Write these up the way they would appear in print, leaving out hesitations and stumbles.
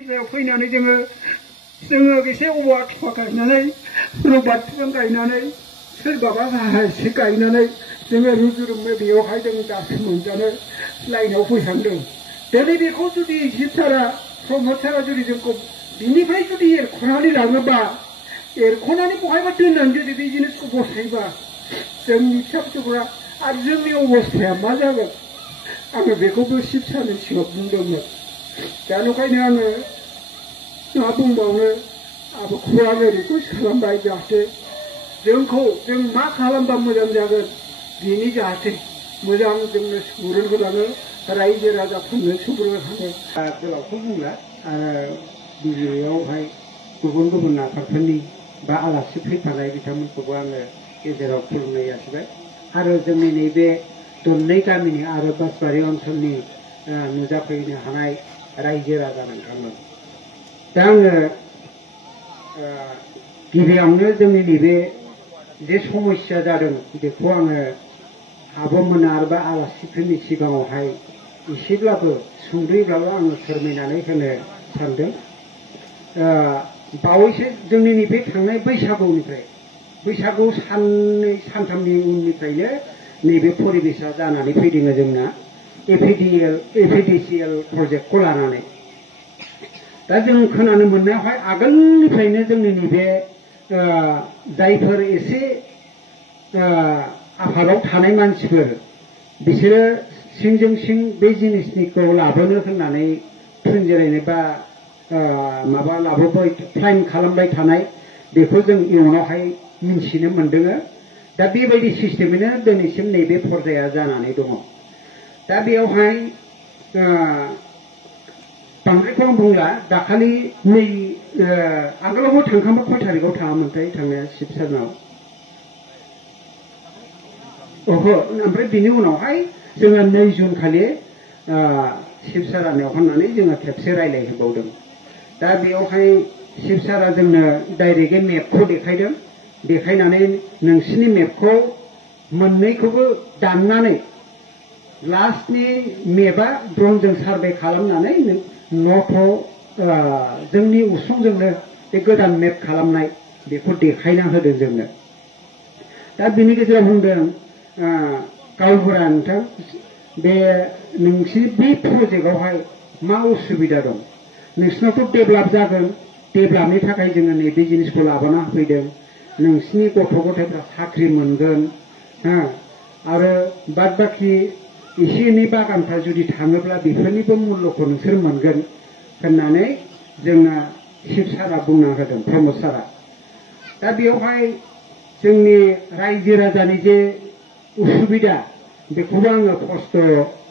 फैनानै जोङो एसे औवा थुफा गायनानै रबार बिफां गायनानै सोरबाबा एसे गायनानै जोङो रुजुरुमनो बेयावहाय जों दासो मोनजानो लाइनाव फैहांदों। दिनै बेखौ जुदि शिब सारा प्रमद सारा जुदि जोंखौ बिनिफ्राय जुदि एरख'नानै लाङोबा एरख'नानै बहायबा दोननानै जुदि बे जिनिसखौ बसायोबा जोंनि फिसा फिसौफोरा आरो जोंनि अबस्थाया मा जागोन आङो बेखौबो शिब सारनि सिगाङाव बुंदोंमोन। दा नंखायनो आङो मा बुंबावनो आब'खौबो आङो रिकुवेस्ट खालामबाय जाहाथे जोंखौ जों मा खालामबा मोजां जागोन बिनि जाहाथे मोजां जोंनो सुबुरुन होलाङो रायजो राजाफोरनो सुबुरुन होनो। गोलावखौ बुंला बिजौआवहाय गुबुन गुबुन आफादफोरनि बा आलासि फैफानाय बिथांमोनखौबो आङो गेजेराव खुलुमनाय जासिबाय आरो जोंनि नैबे दरनै गामिनि आरो बासबारि ओनसोलनि नुजाफैनो हानाय रायजो राजा नोंथांमोन। दा आङो गिबियावनो जोंनि नैबे जे समस्या जादों बेखौ आङो आब'मोन आरो आलासिफोरनि सिगाङावहाय एसेब्लाबो सुंद'यैब्लाबो आङो फोरमायनानै होनो सानदों। बावैसो जोंनि नैबे थांनाय बैसागु साननै सानथामनि उननिफ्रायनो नैबे परिबेसा जानानै फैदों जोंना एपिडिसिएल प्रजेक्टखौ लानानै। दा जों खोनानो मोननायावहाय आगोलनिफ्रायनो जोंनि नैबे जायफोर एसे आफादाव थानाय मानसिफोर बिसोरो सिंजों सिं बे जिनिसनिखौ लाबोनो होननानै थुनजेरायनाय बा माबा लाबोबाय प्लेन खालामबाय थानाय बेखौ जों इयुनावहाय मिन्थिनो मोनदों। दा बेबायदि सिस्टेमैनो दिनैसिम नैबे पर्जाया जानानै दङ। दा बेयावहाय बांद्रायखौ आं बुंला दाखालि नै आगोलावबो थांखांबा खय थारिखआव थाङामोनथाय थांनाया शिब सारनाव ओहो ओमफ्राय बिनि उनावहाय जोङो 2 जुन खालि शिब सारानाव होननानै जोङो खेबसे रायलायहैबावदों। दा बेयावहाय शिब सारा जोंनो डाइरेक्टयै मेपखौ देखायदों। देखायनानै नोंसिनि मेपखौ मोननैखौबो दाननानै लास्टनि मेपआ ड्रनजों सार्भे खालामनानै न'खौ जोंनि उसुंजोंनो बे गोदान मेप खालामनाय बेखौ देखायना होदों जोंनो। दा बिनि गेजेराव बुंदों गावबुरा नोंथां बे नोंसिनि बे प्रजेक्टआवहाय मा उसुबिदा दं नोंसिनावथ' डेभेलप जागोन डेभेलपनि थाखाय जोङो नैबे जिनिसखौ लाबोना होफैदों। नोंसिनि गथ' गथायफ्रा साख्रि मोनगोन आरो बाद बाखि एसे एनै बागानफ्रा जुदि थाङोब्ला बेफोरनिबो मुल्यखौ नोंसोर मोनगोन होननानै जोंना शिब सारा बुंना होदों प्रमद सारा। दा बेयावहाय जोंनि रायजो राजानि जे उसुबिदा बेखौबो आङो खस्थ'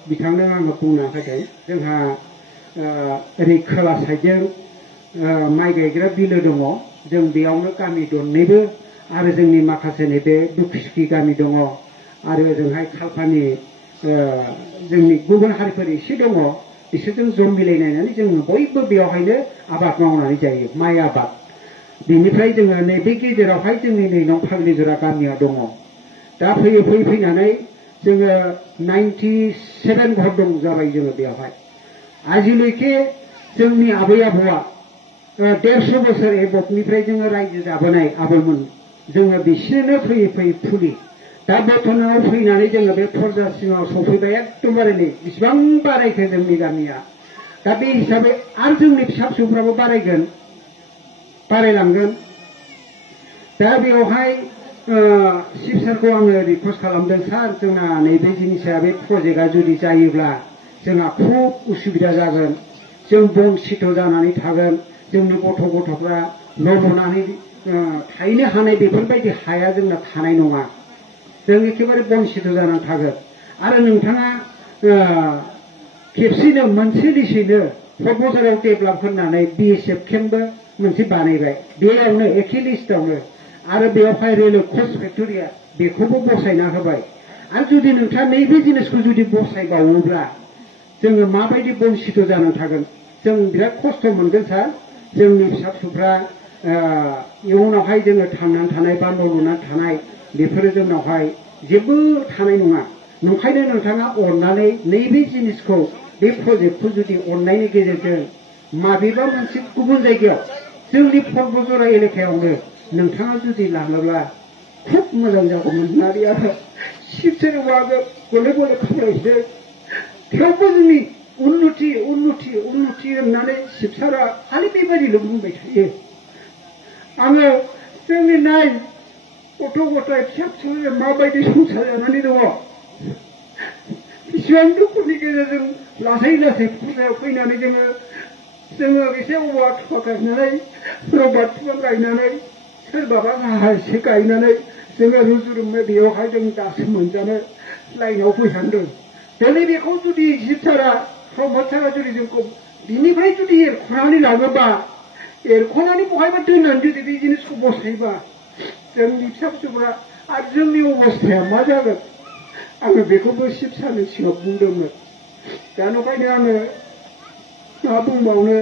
बिथांनो आङो बुंना होदों। जोंहा ओरै खोला साइडजों माइ गायग्रा बिलो दङ। जों बेयावनो गामि दरनैबो आरो जोंनि माखासे नैबे दुखिसुखि गामि दङ आरो ओजोंहाय खालपानि जोंनि गुबुन हारिफोर एसे दङ बिसोरजों ज' मिलायनानै जोङो बयबो बेयावहायनो आबाद मावनानै जायो माइ आबाद। बेनिफ्राय जोङो नैबे गेजेरावहाय जोंनि नैनाव फाग्लिजरा गामिया दङ। दा फैयै फैनानै जोङो 97 घर दं जाबाय जोङो बेयावहाय। आजिलैके जोंनि आबै आबौआ 150 बोसोर एबबनिफ्राय जोङो रायजो जाबोनाय आबौमोन जोङो बिसोरनो फैयै फुलि दा बर्थमानाव फैनानै जोङो बे पर्जासिमाव सफैबाय एकदमबारे नै बिसिबां बारायखो जोंनि गामिया। दा बे हिसाबै आरो जोंनि फिसा फिसौफ्राबो बारायलांगोन। दा बेवहाय शिब सारखौ आङो रिकुवेस्ट खालामदों सार जोंना नैबे जिनिसा बे प्रजेक्टआ जुदि जायोब्ला जोंहा खुब उसुबिदा जागोन। जों बंसित जानानै थागोन। जोंनि गथ' गथ'फ्रा न' लुनानै थाहैनो हानाय बेफोरबायदि हाया जोंना थानाय नङा। जों एखेबारे बंसित जानानै थागोन। आरो नोंथाङा खेबसेनो मोनसे लिस्टैनो क'क्राझाराव डेभेलप होननानै BSF केम्पबो मोनसे बानायबाय बेयावनो एखे लिस्टआवनो आरो बेयावहाय रेलवे कच फेक्ट'रिया बेखौबो बसायना होबाय। आरो जुदि नोंथाङा नैबे जिनिसखौ जुदि बसायबावोब्ला जोङो माबायदि बंसित जानानै थागोन जों बिराद खस्थ' मोनगोन सार। जोंनि फिसा फिसौफ्रा इयुनावहाय जोङो थांनानै थानाय बा न' लुनानै थानाय बेफोरो जोंनावहाय जेबो थानाय नङा। नंखायनो नोंथाङा अननानै नैबे जिनिसखौ बे प्रजेक्टखौ जुदि अननायनि गेजेरजों माबेबा मोनसे गुबुन जायगायाव जोंनि फर्बजरा एलेकायावनो नोंथाङा जुदि लाङोब्ला खुब मोजां जागौमोन होननानै आङो शिबसेनायावबो गले गले खावलायदों। थेवबो जोंनि उन्नति उन्नति उन्नति होननानै शिबसारा खालि बेबायदिल' बुंबाय थायो। आङो जोंनि नाय गथ' गथाय फिसा फिसौजों माबायदि संसार जानानै दङ, बेसेबां दुखुनि गेजेरजों लासै लासै फुजायाव फैनानै जोङो एसे औवा थुफा गायनानै रबार बिफां गायनानै सोरबाबा साहा एसे गायनानै जोङो रुजुरुमनो बेयावहाय जों दासो मोनजानो लाइनाव फैहांदों। दिनै बेखौ जुदि शिबसारा प्रमद सारा जुदि जोंखौ बिनिफ्राय जुदि एरख'नानै लाङोबा, एरख'नानै बहायबा दोननानै जुदि बे जिनिसखौ बसायोबा जोंनि फिसा फिसौफ्रा आरो जोंनि अबस्थाया मा जागोन, आङो बेखौबो शिबसारनि सिगाङाव बुंदोंमोन। दा नंखायनो आङो मा बुंबावनो,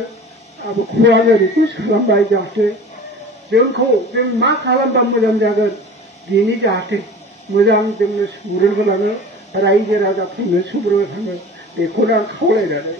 आंबो खौरां रिकुवेस्ट खालामबाय जाहाथे जों मा खालामबा मोजां जागोन बेनि जाहाथे मोजां जोंनो सुबुरुन होलाङो, रायजो राजाफोरनो सुबुरुन होलाङो, बेखौनो आं खावलायनानै